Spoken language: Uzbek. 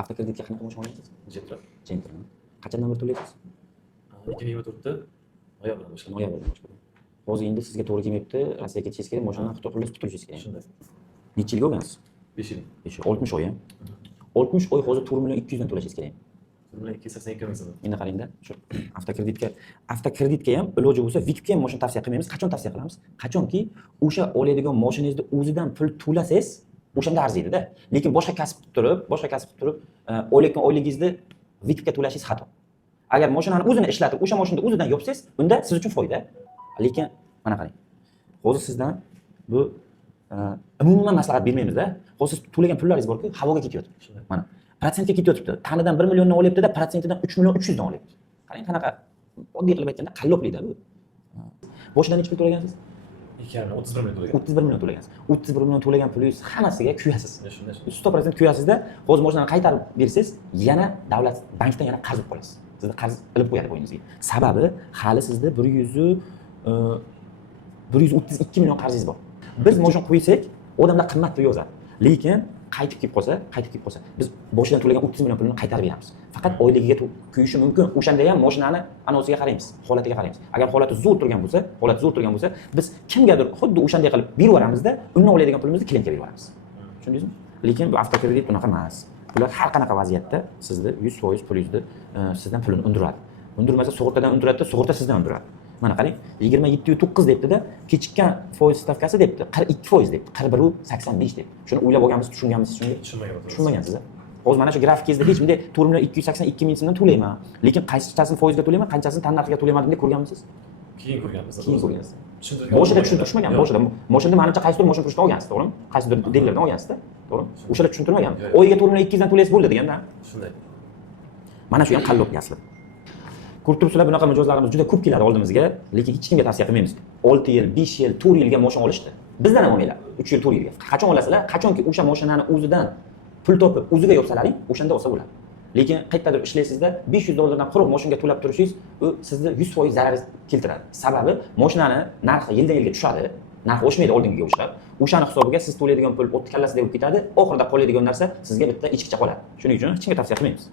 Avtokreditga qanaqa maosh olyapsiz? Jetro. Gentle. Qachondan beri to'laysiz? 2024da noyabrdan boshlab. Noyabrdan boshlab. Hozir endi sizga to'g'ri kelmayapti, Rossiyaga ketishingiz kerak, mashinadan Xitoy qilib bitirishingizz kerak. Shunday. Necha yilga olgansiz? 5 yil. 5 yil. 60 oy ham. 60 oy hozir 4 million 200 dan to'lashingiz kerak. Bilan 282 ming so'm. Endi qarangda, shu avtokreditga ham iloji bo'lsa Vikipga ham mashina tavsiya qilmaymiz. Qachon tavsiya qilamiz? Qachonki o'sha oladigan mashinangizni o'zidan pul to'lasangiz, o'shanda arziydi-da. Lekin boshqa kasb qilib turib, olayotgan oyligingizni Vikipga to'lashingiz xato. Agar mashinani o'zini ishlatib, o'sha mashinani o'zidan yopsangiz, unda siz uchun foyda. Lekin mana qarang. Hozir sizdan bu umuman maslahat bermaymiz-da. Hozir siz to'lagan pullaringiz bor-ku, havoga ketyapti. Mana protsentga ketyapti. Tanidan 1 milliondan olyapti-da, protsentidan 3 million 300 dan olyapti. Qarang qanaqa oddiy qilib aytganda qalloblikda bu. Boshidan necha pul to'lagansiz? 31 million to'lagan. 31 million to'lagansiz. 31 million to'lagan pulingiz hammasiga kuyasiz. Shunday. 100% kuyasizda, hozir mashinani qaytarib bersangiz, yana davlat bankdan yana qarz olib qolasiz. Sizni qarz ilib qo'yadi bo'yningizga. Sababi hali sizda 132 million qarzingiz bor. Biz mashina qo'ysak, odamlar qimmat deb yozadi. Lekin qaytib kelib qolsa, biz boshidan to'lagan 30 million pulni qaytarib beramiz. Faqat oyligiga kuyishi mumkin. O'shanda ham mashinani anosiga qaraymiz, holatiga qaraymiz. Agar holati zo'r turgan bo'lsa, biz kimgadir xuddi o'shanday qilib berib yuboramizda, undan oladigan pulimizni klientga berib yuboramiz. Tushundingizmi? Lekin bu avtokredit bunaqa emas. Ular har qanaqa vaziyatda sizni 100% pulingizni sizdan pulini undiradi. Undirmasa sug'urtadan undiradi, sug'urta sizdan undiradi. Mana qarang, 27.9 debdi-da, kechikkan foiz stavkasi debdi, 42% debdi, 41.85 debdi. Shuni o'ylab olganmisiz, tushunganmisiz shunga? Tushunmagansiz. Hozir mana shu grafikingizda hech bunday 4.282 ming so'mdan to'layman, lekin qaysichisini foizga to'layman, qanchasini tannarxiga to'laymadim deb ko'rganmisiz? Keyin ko'rganmiz. Boshida tushuntirishmagan, Boshida manimcha qaysidir mashina pushtidan olgansiz, to'g'rimi? Qaysidir dealerdan olgansiz-da, to'g'rimi? O'shalar tushuntirmagan. Oyiga 4.200 dan to'laysiz bo'ldi deganda. Shunday. Mana shu ham qalloblik asli. Ko'rib turibsizlar, bunaqa mijozlarimiz juda ko'p keladi oldimizga, lekin hech kimga tavsiya qilmaymiz. 6 yil, 5 yil, 4 yilga mashina olishdi. Bizdan ham olmanglar. 3 yil, 4 yilga. Qachon olasizlar? Qachonki o'sha mashinani o'zidan pul topib, o'ziga yopsalaring, o'shanda olsa bo'ladi. Lekin qayerdadir ishlaysizda, $500 quruq mashinaga to'lab turishingiz, u sizni 100% zarar keltiradi. Sababi mashinani narxi yildan yilga tushadi. Narx oshmaydi oldingiga o'xshab. O'shani hisobiga siz to'laydigan pul o'tdi kallasida bo'lib ketadi. Oxirida qoladigan narsa sizga bitta ichkicha qoladi. Shuning uchun hech kimga tavsiya qilmaymiz.